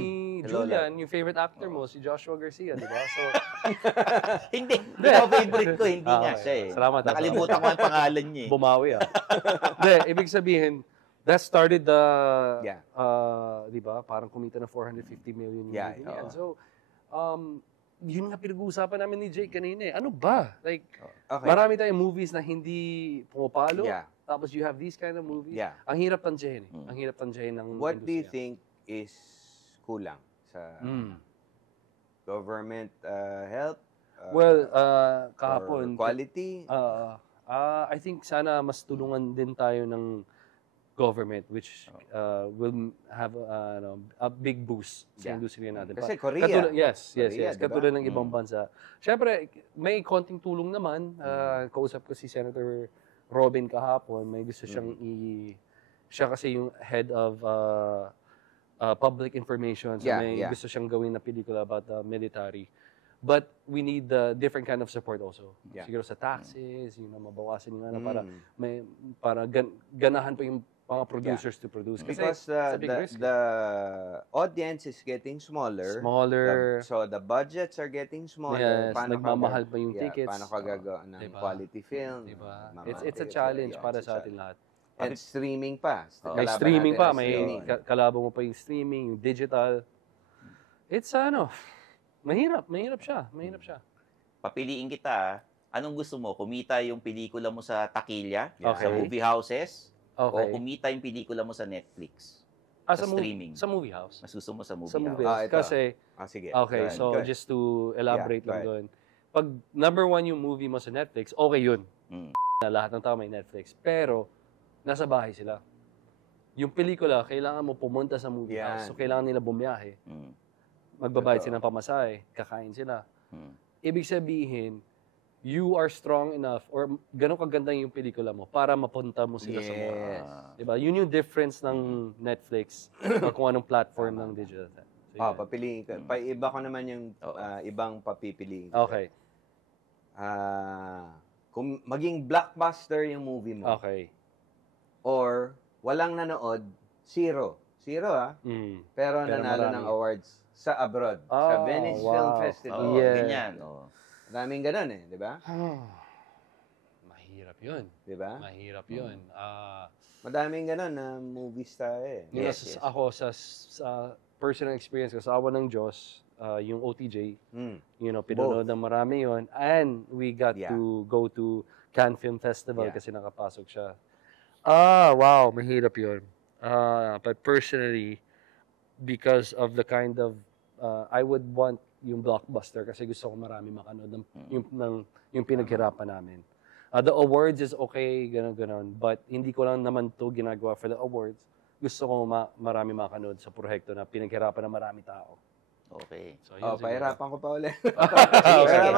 Hello, Julian, yung favorite actor mo, si Joshua Garcia, di ba? So, Hindi ako favorite ko, hindi nga siya eh. Salamat. Nakalimutan ko ang pangalan niya eh. Bumawi Hindi, ibig sabihin, that started the, di ba? Parang kumita na 450 million yung movie niya. So, yun nga pinag-uusapan namin ni Jake kanina eh. Ano ba? Like, marami tayong movies na hindi pumapalo. Tapos you have these kind of movies. Ang hirap tansyahin eh. Ang hirap tansyahin ng What do you industriya. think is kulang sa government help? Kahapon. Or quality? I think sana mas tulungan din tayo ng government which will have a big boost sa industriya natin. Kasi Korea. Yes. Diba? Katulad ng ibang bansa. Siyempre, may konting tulong naman. Kausap ko si Senator Robin kahapon. May gusto siyang siya kasi yung head of public information. So may gusto siyang gawin na pelikula about the military. But we need different kind of support also. Siguro sa taxes, mabawasan yung para ganahan pa yung mga producers to produce. Because the audience is getting smaller. So the budgets are getting smaller. Yes, nagmamahal pa yung tickets. Paano ka gagawa ng quality film? Diba? It's a challenge para sa atin lahat. And streaming pa. May streaming pa. May kalabo mo pa yung streaming, yung digital. It's mahirap siya. Papiliin kita, anong gusto mo? Kumita yung pelikula mo sa takilya, Okay. sa movie houses, Okay. o kumita yung pelikula mo sa Netflix, sa streaming? Sa movie house. Mas gusto mo sa movie Sa movie house. house. Ito. Kasi, Sige. okay, Go so ahead. just to elaborate Yeah, lang go doon. Pag number 1 yung movie mo sa Netflix, okay yun. Na lahat ng tao may Netflix. Pero, nasa bahay sila. Yung pelikula, kailangan mo pumunta sa movie house. So, kailangan nila bumiyahe. Magbabayad sila ng pamasahe. Kakain sila. Ibig sabihin, you are strong enough or ganun kaganda yung pelikula mo para mapunta mo sila sa movie house. Diba? Yun yung difference ng Netflix o kung anong platform ng digital. So, Papiliin ko. Iba ko naman yung ibang papipiliin. Okay. Kung maging blockbuster yung movie mo. Okay. Or walang nanood, zero. Pero nanalo ng awards sa abroad. Sa Venice Film Festival. Ganyan. Maraming ganun di ba? Mahirap yun. Di ba? Mahirap yun. Madaming ganun na movies tayo Yes. Ako sa personal experience ko, sa awa ng Diyos, yung OTJ, pinanood ng marami yun. And we got to go to Cannes Film Festival kasi nakapasok siya. Wow, mahirap yun. But personally, because of the kind of, I would want yung blockbuster kasi gusto ko marami makanood yung pinaghirapan namin. The awards is okay, ganun. But hindi ko lang naman to ginagawa for the awards. Gusto ko marami makanood sa proyekto na pinaghirapan ng marami tao. Okay. So, yun siguro. Pahirapan ko pa ulit. Sige.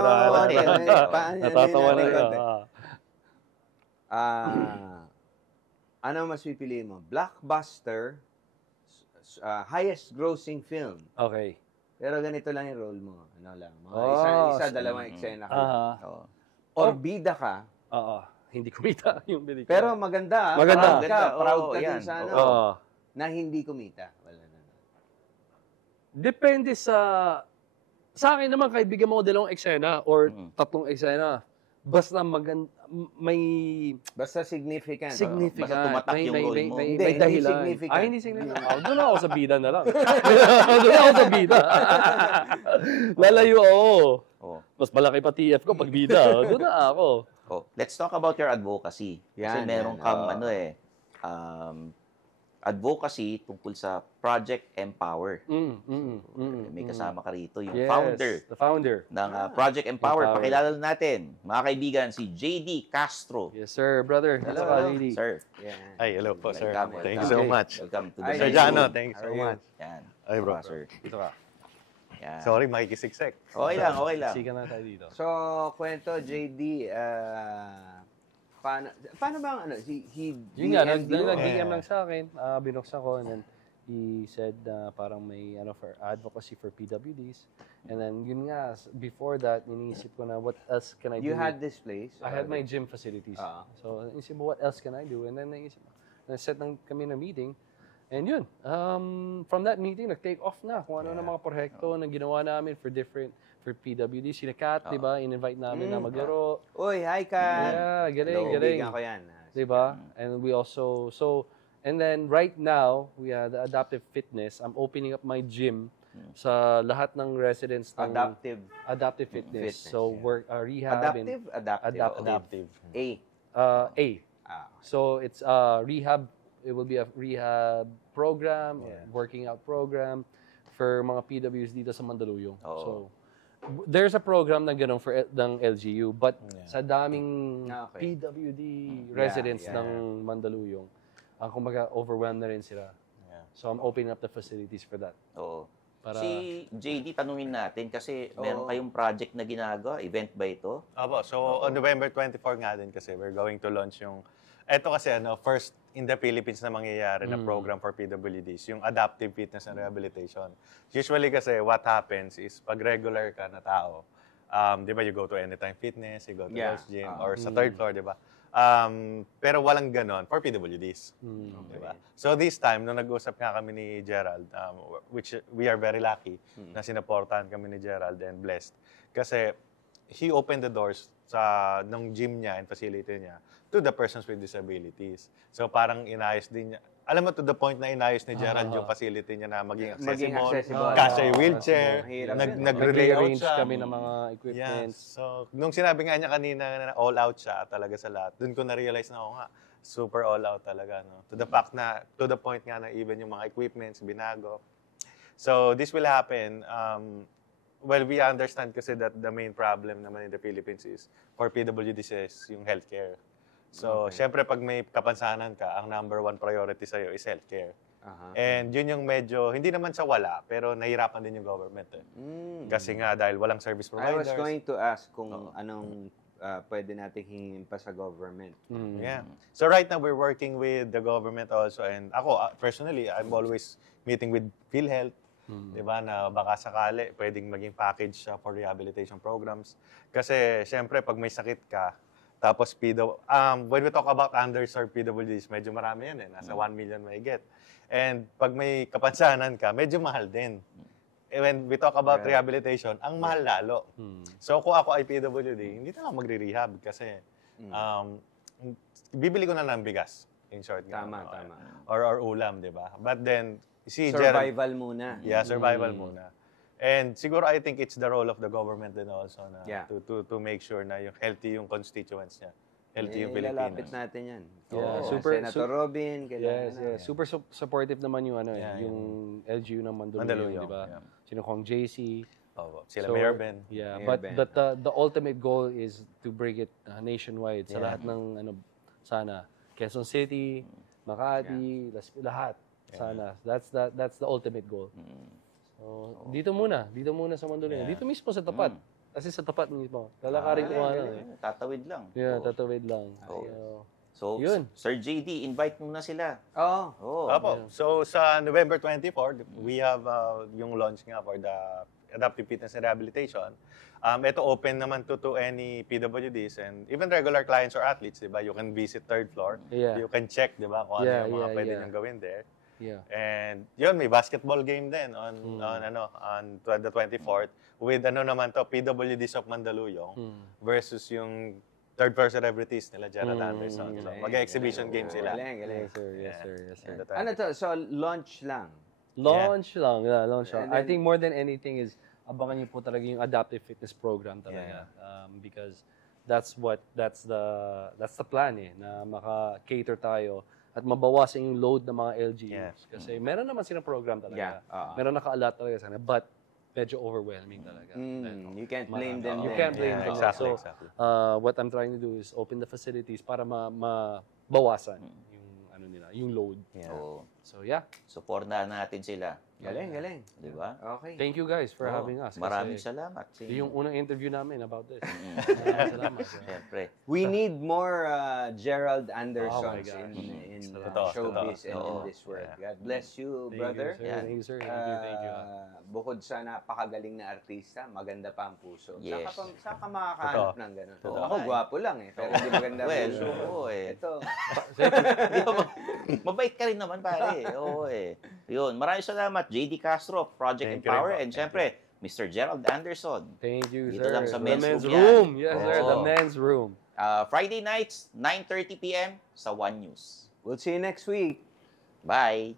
Natatawa na yun. Ano mas pipiliin mo? Blockbuster, highest grossing film. Okay. Pero ganito lang yung role mo. Ano lang. Isa, dalawang eksena ka. Oo. Or bida ka. Hindi kumita yung pelikula. Pero maganda. Maganda. Proud ka yan. din sa ano. Na hindi kumita. Wala na. Depende sa akin naman, kahit bigyan mo ko dalawang eksena or tatlong eksena, basta may Basta significant. significant. Basta tumatak yung role mo. Hindi, may hindi dahilan. significant. Hindi significant. Doon ako sa bida na lang. Doon ako sa bida. Lalayo ako. Oh. Mas malaki pa TF ko pag bida. Doon na ako. Oh, let's talk about your advocacy. Kasi Yan, meron yan. kang advocacy tungkol sa Project Empower. May kasama ka rito, yung Yes, the founder. ng Project Empower. Empower. Pakilala natin, mga kaibigan, si JD Castro. Yes, sir, brother. Hello. Saka, lady. Sir, Yan. Ay, hello po, sir. Welcome, Thank welcome. you so much. welcome to the Ay, Sir night Jano, show. thank you How so are you? much. Yan. Ay, bro. Sir. Dito ka. Yan. Sorry, makikisiksik. Okay lang, okay lang. Sika na tayo dito. So, kwento, JD, paano ba ang ano? He Yun nga, DM'd you? nag-DM lang sa akin, binuksan ko, and then he said parang may for advocacy for PWDs. And then yun nga, before that, iniisip ko na what else can I do? You had this place? I had my gym facilities. So, iniisip mo, what else can I do? And then naisip, set ng kami na meeting. And yun, from that meeting, nag-take off na kung ano na mga proyekto na ginawa namin for PWD. Sina Kat, di ba? In-invite namin na maglaro. Uy, hi, Kat. Yeah, galing. Kaibigan ko yan. Di ba? And we also, and then right now, we have the Adaptive Fitness. I'm opening up my gym sa lahat ng residents ng Adaptive Fitness. So, work, rehab. Adaptive? A. So, it's rehab. It will be a rehab program, working out program for mga PWs dito sa Mandaluyong. So, there's a program na gano'n for ng LGU, but sa daming PWD residents ng Mandaluyong, kumbaga overwhelmed na rin sila. So, I'm opening up the facilities for that. Oo. Si JD, tanungin natin kasi meron kayong project na ginagawa. Event ba ito? Opo, so on November 24 nga din kasi we're going to launch yung eto kasi first in the Philippines na mangyayari na program for PWDs, yung Adaptive Fitness and Rehabilitation. Usually kasi what happens is pag regular ka na tao, di ba you go to Anytime Fitness, you go to Ghost Gym, or sa third floor, di ba? Pero walang ganon for PWDs. Di ba? So this time, nung nag-usap nga kami ni Gerald, which we are very lucky na sinaportahan kami ni Gerald and blessed. Kasi he opened the doors ng gym niya and facility niya to the persons with disabilities. So parang inayos din niya. Alam mo, to the point na inayos ni Gerald yung facility niya na maging accessible. Kasya yung wheelchair. Nag-rearrange kami ng mga equipments. So, nung sinabi nga niya kanina na all out siya talaga sa lahat, dun ko na-realize na nga, super all out talaga. No? To the fact na, to the point nga na even yung mga equipments, binago. So, this will happen. Well, we understand kasi that the main problem naman in the Philippines is for PWDs is yung healthcare. So, syempre, pag may kapansanan ka, ang number one priority sa'yo is healthcare. And yun yung medyo, hindi naman sa wala, pero nahirapan din yung government. Kasi nga, dahil walang service I providers. was going to ask kung anong pwede natin hingin pa sa government. Yeah. So right now, we're working with the government also. And ako, personally, I'm always meeting with PhilHealth. Diba, na baka sakali, pwedeng maging package for rehabilitation programs. Kasi, syempre, pag may sakit ka, tapos when we talk about underserved PWDs, medyo marami yan nasa 1 million may get. And pag may kapansanan ka, medyo mahal din. When we talk about rehabilitation, ang mahal lalo. So kung ako ay PWD, hindi na ako magre-rehab kasi bibili ko na ng bigas, in short. Tama. Or ulam, di ba? But then, survival muna. Yeah, survival muna. And siguro I think it's the role of the government din also na to make sure na yung healthy yung constituents niya. Healthy yung Pilipinas. Ilalapit natin yan. Super, Robin, super supportive naman yung yung LGU ng Mandaluyong, di ba? Sino Kong JC, Sila So, Mayor Ben. Yeah, Mayor but Ben. the ultimate goal is to bring it nationwide sa lahat ng sana Quezon City, Makati, lahat sana. That's the ultimate goal. So, dito muna sa Mandaluyong. Dito mismo sa tapat. Kasi sa tapat mismo. Lalakarin ko nga lang eh. Tatawid lang. Yeah, tatawid lang. So, Yun. Sir JD, invite muna sila. Oo. Opo. So, sa November 24, we have yung launch nga for the Adaptive Fitness and Rehabilitation. Ito open naman to any PWDs and even regular clients or athletes, di ba? You can visit third floor. Yeah. You can check, di ba, kung ano yung mga pwede niyong gawin there. Yeah. And yun, may basketball game din on the 24th with naman to, PWDs of Mandaluyong versus yung third floor celebrities nila, Gerald Anderson. So, mag-exhibition game sila. Galing. Yes, sir. Ano to? So, launch lang. Launch lang. I think more than anything is abangan niyo po talaga yung adaptive fitness program talaga. Because that's the plan na maka-cater tayo at mabawasan yung load ng mga LGUs. Kasi meron naman silang program talaga. Meron naka-allot talaga sana, but medyo overwhelming talaga. You can't blame them. You can't blame them. Exactly. What I'm trying to do is open the facilities para mabawasan yung load. So, yeah. Supportahan natin sila. Galing. Di ba? Okay. Thank you guys for having us. Maraming salamat. Yung unang interview namin about this. Salamat. Siyempre. We need more Gerald Andersons gosh. in Totoo. showbiz and in this world. God bless you, brother. Thank you, sir. Thank you. Bukod sa napakagaling na artista, maganda pa ang puso. Yes. Saan ka makakahanap ng gano'n? Totoo. Ako, gwapo lang eh. Pero hindi maganda ang Well, puso. oo eh. Ito. Mabait ka rin naman, pare. Oo eh. Yun. Maraming salamat, JD Castro, Project Thank you Empower, rin po. and syempre, Mr. Gerald Anderson. Thank you, Dito sir. lang sa The men's men's room room. yan. Yes, sir. The Oo. men's room. Friday nights, 9:30 p.m. sa One News. We'll see you next week. Bye!